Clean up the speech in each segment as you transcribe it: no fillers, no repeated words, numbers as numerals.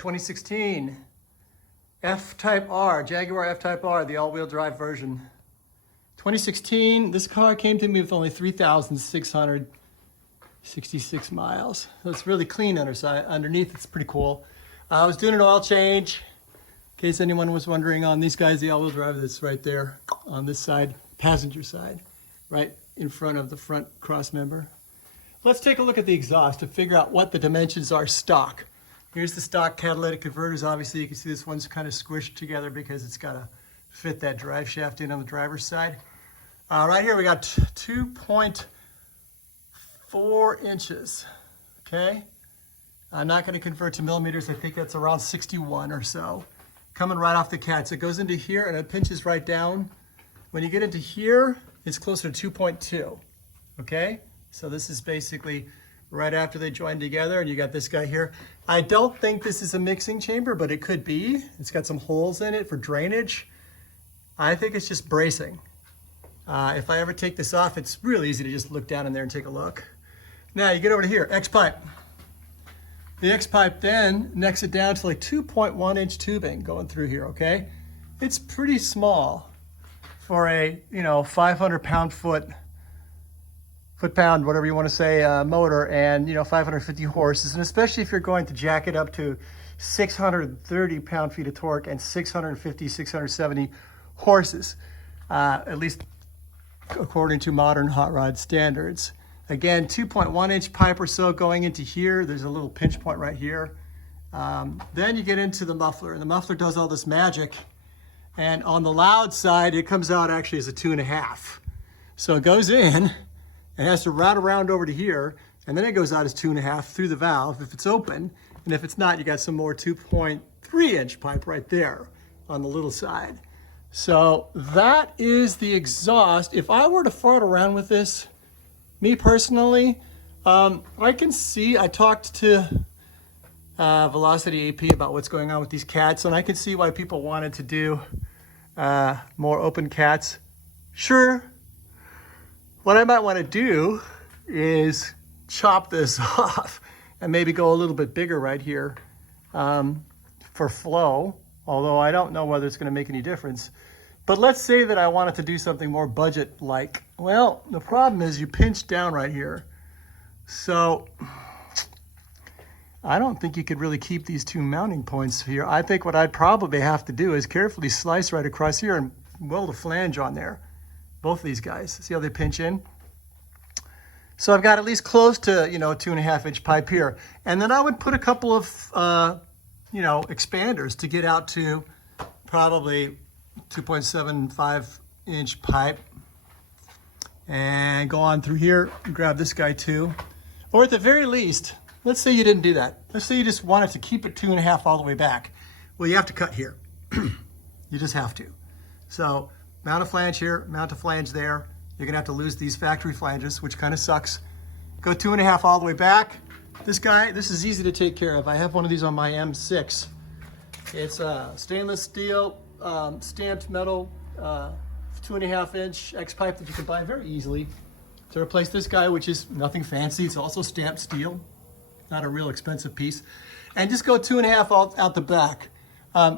2016 F-Type R, Jaguar F-Type R, the all-wheel drive version. 2016, this car came to me with only 3,666 miles. So it's really clean underneath. It's pretty cool. I was doing an oil change. In case anyone was wondering, on these guys, the all-wheel drive that's right there on this side, passenger side, right in front of the front cross member. Let's take a look at the exhaust to figure out what the dimensions are stock. Here's the stock catalytic converters. Obviously, you can see this one's kind of squished together because it's got to fit that drive shaft in on the driver's side. Right here, we got 2.4 inches, okay? I'm not going to convert to millimeters. I think that's around 61 or so. Coming right off the cat. So it goes into here and it pinches right down. When you get into here, it's closer to 2.2, okay? So this is basically right after they join together, and you got this guy here. I don't think this is a mixing chamber, but it could be. It's got some holes in it for drainage. I think it's just bracing. If I ever take this off, it's really easy to just look down in there and take a look. Now you get over to here, X-pipe. The X-pipe then necks it down to like 2.1 inch tubing going through here, okay? It's pretty small for a, 500 foot-pound, whatever you want to say, motor, and 550 horses, and especially if you're going to jack it up to 630 pound-feet of torque and 650, 670 horses, at least according to modern hot rod standards. Again, 2.1 inch pipe or so going into here. There's a little pinch point right here. Then you get into the muffler, and the muffler does all this magic. And on the loud side, it comes out actually as a 2.5. So it goes in, it has to route around over to here, and then it goes out as 2.5 through the valve if it's open. And if it's not, you got some more 2.3 inch pipe right there on the little side. So that is the exhaust. If I were to fart around with this, me personally, I can see, I talked to Velocity AP about what's going on with these cats, and I can see why people wanted to do more open cats. Sure, what I might want to do is chop this off and maybe go a little bit bigger right here for flow, although I don't know whether it's going to make any difference. But let's say that I wanted to do something more budget-like. Well, the problem is you pinch down right here. So I don't think you could really keep these two mounting points here. I think what I'd probably have to do is carefully slice right across here and weld a flange on there. Both of these guys. See how they pinch in? So I've got at least close to, 2.5 inch pipe here. And then I would put a couple of, expanders to get out to probably 2.75 inch pipe. And go on through here and grab this guy too. Or at the very least, let's say you didn't do that. Let's say you just wanted to keep it 2.5 all the way back. Well, you have to cut here. You just have to. So mount a flange here, mount a flange there. You're gonna have to lose these factory flanges, which kind of sucks. Go 2.5 all the way back. This guy, this is easy to take care of. I have one of these on my M6. It's a stainless steel, stamped metal, 2.5 inch X-pipe that you can buy very easily to replace this guy, which is nothing fancy. It's also stamped steel, not a real expensive piece. And just go 2.5 out the back.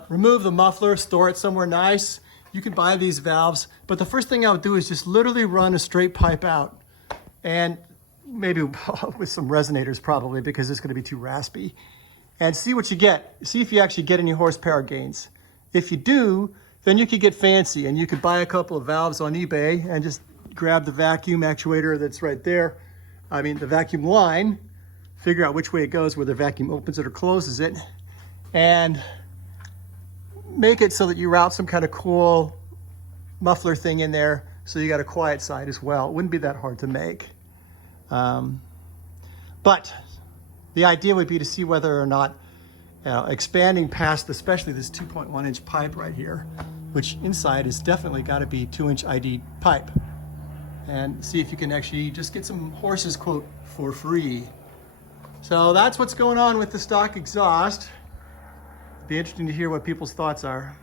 Remove the muffler, store it somewhere nice. You can buy these valves, but the first thing I would do is just literally run a straight pipe out, and maybe with some resonators probably, because it's gonna be too raspy, and see what you get. See if you actually get any horsepower gains. If you do, then you could get fancy, and you could buy a couple of valves on eBay and just grab the vacuum actuator that's right there. I mean, the vacuum line, figure out which way it goes, whether the vacuum opens it or closes it, and make it so that you route some kind of cool muffler thing in there, so you got a quiet side as well. It wouldn't be that hard to make. But the idea would be to see whether or not expanding past especially this 2.1 inch pipe right here, which inside has definitely got to be 2 inch ID pipe, and see if you can actually just get some horses, quote, for free. So that's what's going on with the stock exhaust. Be interesting to hear what people's thoughts are.